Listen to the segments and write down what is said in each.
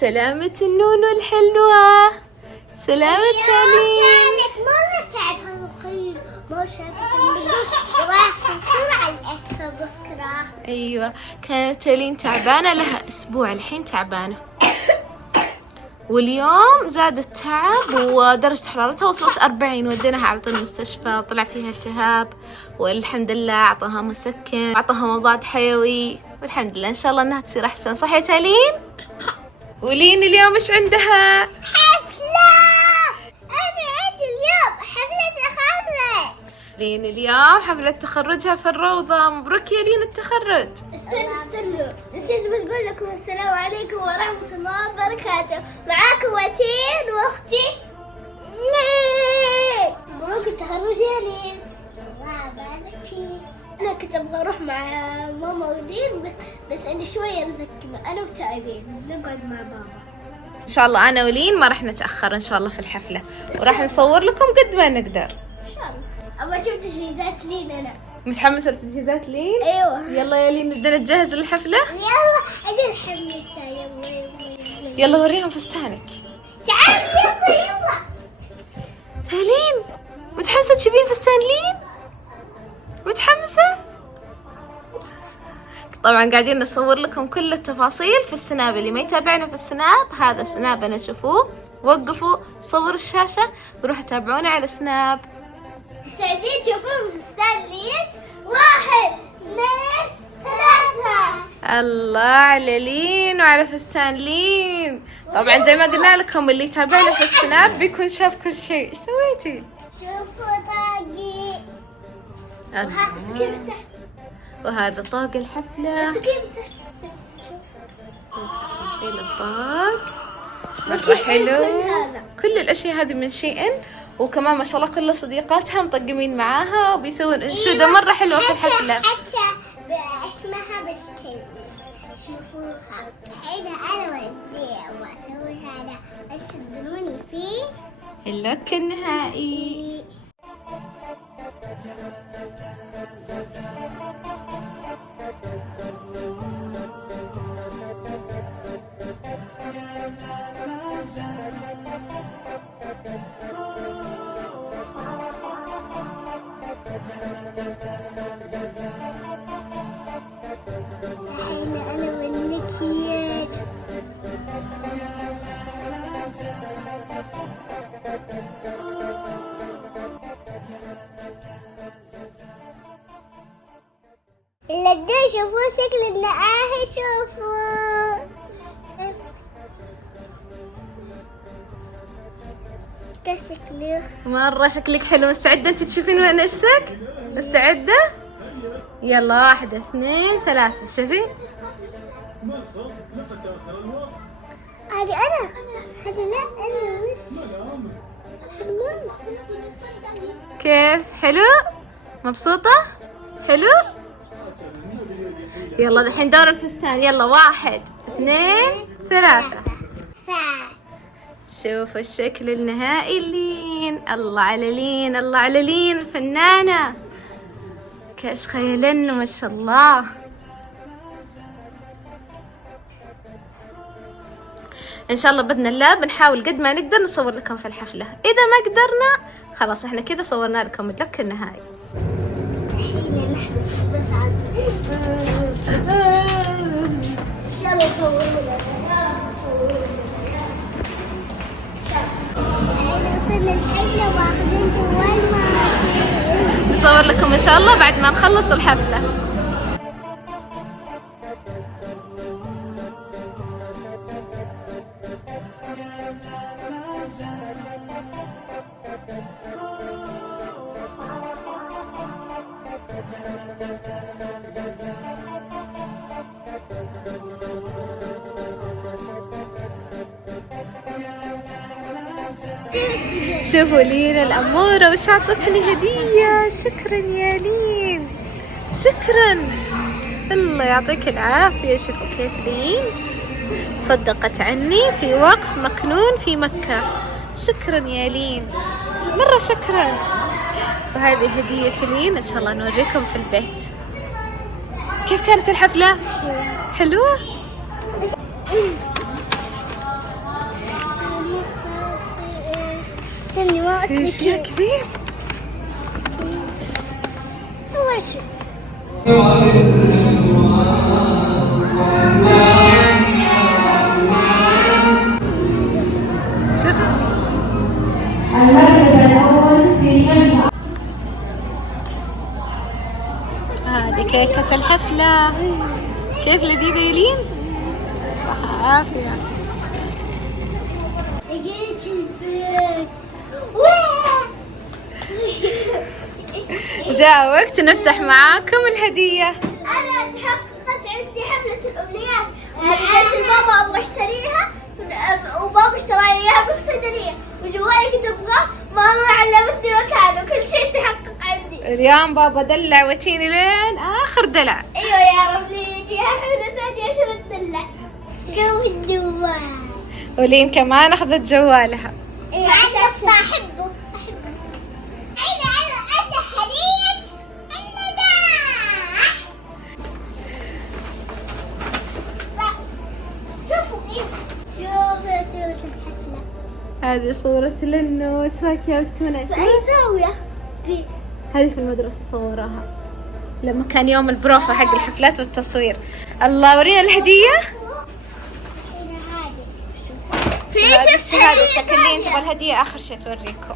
سلامة النونو الحلوة، سلامة تالين. كانت مرة تعبها الخيل، ما شافت راح تصير على الأكل بكرة. أيوة كانت تالين تعبانة لها أسبوع، الحين تعبانة، واليوم زاد التعب ودرجة حرارتها وصلت 40. وديناها على طول المستشفى، طلع فيها التهاب والحمد لله أعطاها مسكن وأعطاها مضاد حيوي والحمد لله إن شاء الله إنها تصير أحسن. صح يا تالين؟ ولين اليوم إيش عندها؟ حفلة. أنا عندي اليوم حفلة تخرج. لين اليوم حفلة تخرجها في الروضة. مبروك يا لين التخرج. استنوا نسيت بقول لكم السلام عليكم ورحمة الله وبركاته. معاكم وتين واختي لين. مبروك التخرج يا لين. الله يبارك فيك. أنا كنت أبغى أروح مع ماما ولين بس أنا شوية مزكمة، أنا وتعبين نقعد مع بابا. إن شاء الله أنا ولين ما راح نتأخر إن شاء الله في الحفلة، وراح نصور لكم قد ما نقدر. إن شاء الله. أبغى أشوف تجهيزات لين أنا. متحمسة لتجهيزات لين؟ أيوة. يلا يا لين نبدأ نتجهز للحفلة. يلا أنا متحمسة. يلا يلا وريهم فستانك. تعال يلا. تالين متحمسة تشوفين فستان لين؟ متحمسة؟ طبعا قاعدين نصور لكم كل التفاصيل في السناب. اللي ما يتابعنا في السناب، هذا سنابنا شوفوه، وقفوا صوروا الشاشة وروحوا تابعونا على سناب. مستعدين تشوفون فستان لين؟ 1 2 3. الله على لين وعلى فستان لين. طبعا زي ما قلنا لكم اللي يتابعنا في السناب بيكون شاف كل شيء. ايش سويتي؟ شوفوا طاقي. وهذا سكين تحت. وهذا طاق الحفلة. سكين تحت. تفاصيل الطاق مرة حلو. كل الأشياء هذه من شيئين، وكمان ما شاء الله كل صديقاتها مطقمين معاها وبيسوون أنشودة مرة حلوة في الحفلة. حتى اسمها بسكين. شوفوها الحين أنا ودي وأسوي هذا أشدروني فيه اللوك النهائي. الحين أنا والمكياج. اللي شوفوا شكل النعاهي. شوفوا كشكله مرة شكلك حلو. مستعدة أنت تشوفين نفسك؟ مستعدة؟ يلا 1 2 3 شوفين. هذه أنا. هذه لا أنا مش. كيف؟ حلو؟ مبسوطة؟ حلو؟ يلا دحين دور الفستان. يلا 1 2 3. شوفوا الشكل النهائي لين. الله على لين، الله على لين الفنانة، كاش خيلن ما شاء الله. ان شاء الله باذن الله بنحاول قد ما نقدر نصور لكم في الحفلة. اذا ما قدرنا خلاص احنا كذا صورنا لكم اللوك النهائي. الحين نحن نصعد. يلا صوروا. وصلنا الحفلة واخذين جوال ماتي. نصور لكم ان شاء الله بعد ما نخلص الحفلة. شوفوا لين الأمورة وش عطتني هدية. شكرا يا لين، شكرا، الله يعطيك العافية. شوفوا كيف لين صدقت عني في وقت مكنون في مكة. شكرا يا لين، مرة شكرا. وهذه هدية لين، إن شاء الله نوريكم في البيت. كيف كانت الحفلة؟ حلوة؟ استني ما ايش يا أسمك كبير؟ أول شيء شوف هذه كيكة الحفلة. كيف لذيذة يلين؟ صح عافية. لقيت البيت. جاء وقت نفتح معاكم الهدية. أنا تحققت عندي حفلة الأمنيات. لقيت البابا أبغى أشتريها وبابا اشترى لي إياها من الصيدلية وجوالي كنت أبغاه ماما علمتني مكانه وكل شيء تحقق عندي. اليوم بابا دلع وتيني لين آخر دلع. أيوة يا رب لي يجيها حفلة ثانية عشان أتدلع. شو الجوال؟ ولين كمان أخذت جوالها. إيه عشان أحبه. أنا هدية النجاح. شوفوا صورة الحفلة. هذه صورة لأنه ايش رايك يا بنت منى؟ أي زاوية؟ هذه في المدرسة صورها لما كان يوم البروفة حق الحفلات والتصوير. الله ورينا الهدية. هذه الشهادة شكلين تبغى الهدية آخر شيء توريكم.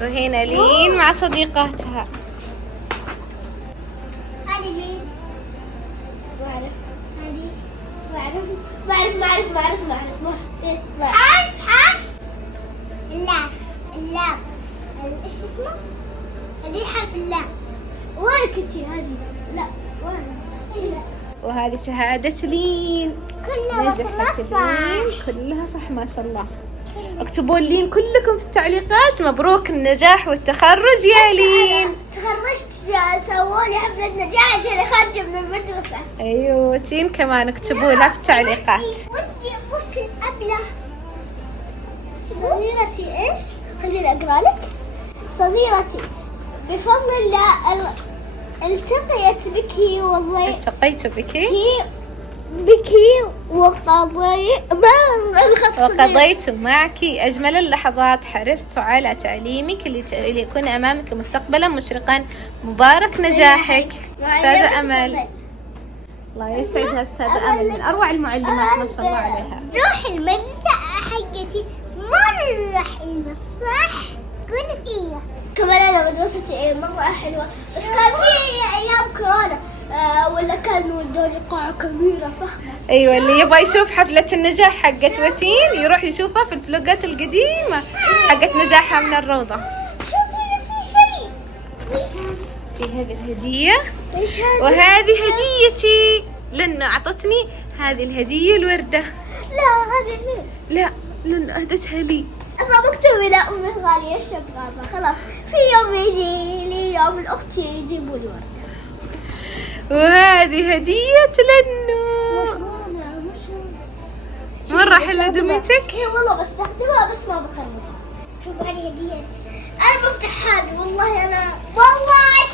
وهنا لين مع صديقاتها. هذه مين؟ ما أعرف. اللام ايش اسمه؟ هذه حرف اللام. وين كنتي هذه؟ لا وين؟ لا وهذه شهادة لين. كلها ما شاء الله نجحت صح. لين كلها صح ما شاء الله. اكتبوا لين كلكم في التعليقات مبروك النجاح والتخرج يا لين. تخرجت سووا لي حفلة نجاح عشان خارجة من المدرسة. ايوه تين كمان اكتبوا لها في التعليقات. ودي وش الأبلة؟ صغيرتي ايش؟ خليني اقرا لك. صغيرتي بفضل الله التقيت بك والله التقيت بك وقضيت معك أجمل اللحظات. حرصت على تعليمك ليكون أمامك مستقبلا مشرقا. مبارك نجاحك. أستاذة أمل. الله يسعدها أستاذة أمل من أروع المعلمات ما شاء الله عليها. روح المدرسة حقتي مرة حلوة صح؟ قولي إيه. كمان أنا مدرستي مرة حلوة بس كان في أيام كورونا ولا كانوا ودوني قاعة كبيرة فخمة. أيوة اللي يبغى يشوف حفلة النجاح حقت وتين يروح يشوفها في الفلوقات القديمة حقت نجاحها من الروضة. شوفي في شيء. في هذه الهدية إيش هذا؟ وهذه هديتي لأنه أعطتني هذه الهدية الوردة. لا هذه مين؟ لا لأنه أهدتها لي. أصلا مكتوب إلى أمي الغالية الشغالة. خلاص في يوم يجي لي يوم الأخت يجيبوا لي ورد. وهذه هدية لأنه مرة حلوة دميتك. إيه والله بستخدمها بس ما بخربها. شوف هذه هدية. أنا بفتح هذه والله أنا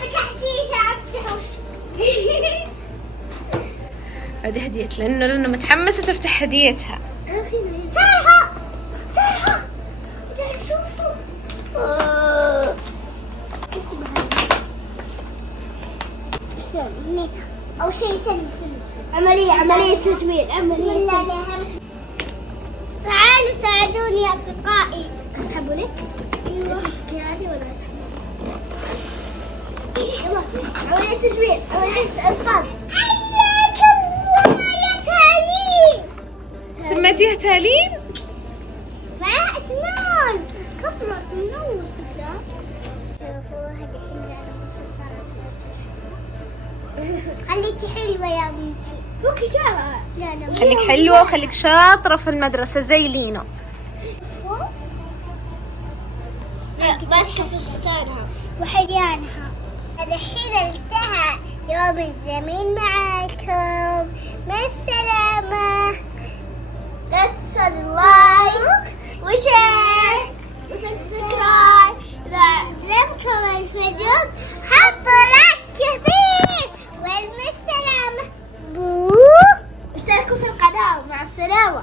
فتحتيها أفتحه. هذه هدية لأنه متحمسة تفتح هديتها. سارها تعال شوفوا. أو شيء سلسل. عملية تجميل. تعالوا ساعدوني يا أصدقائي. أسحبوا لك؟ أيوة. تمسكي هذه ولا أسحب؟ عملية تجميل. عملية إنقاذ. حياك الله يا تالين. سميتيها تالين؟ معها أسنان كبرت منور شكلها. شوفوا هذه حلوة. خليكي حلوة يا بنتي. فوقي شعرها. لا خليك حلوة وخليك شاطرة في المدرسة زي لينو. ماسكة فستانها وحيانها. الحين انتهى يوم الزميل معاكم. مع السلامة. لا تنسوا اللايك وشير وسبسكرايب. إذا عجبكم الفيديو حطوا لايك كثير. والمع السلامة. اشتركوا في القناة. مع السلامة.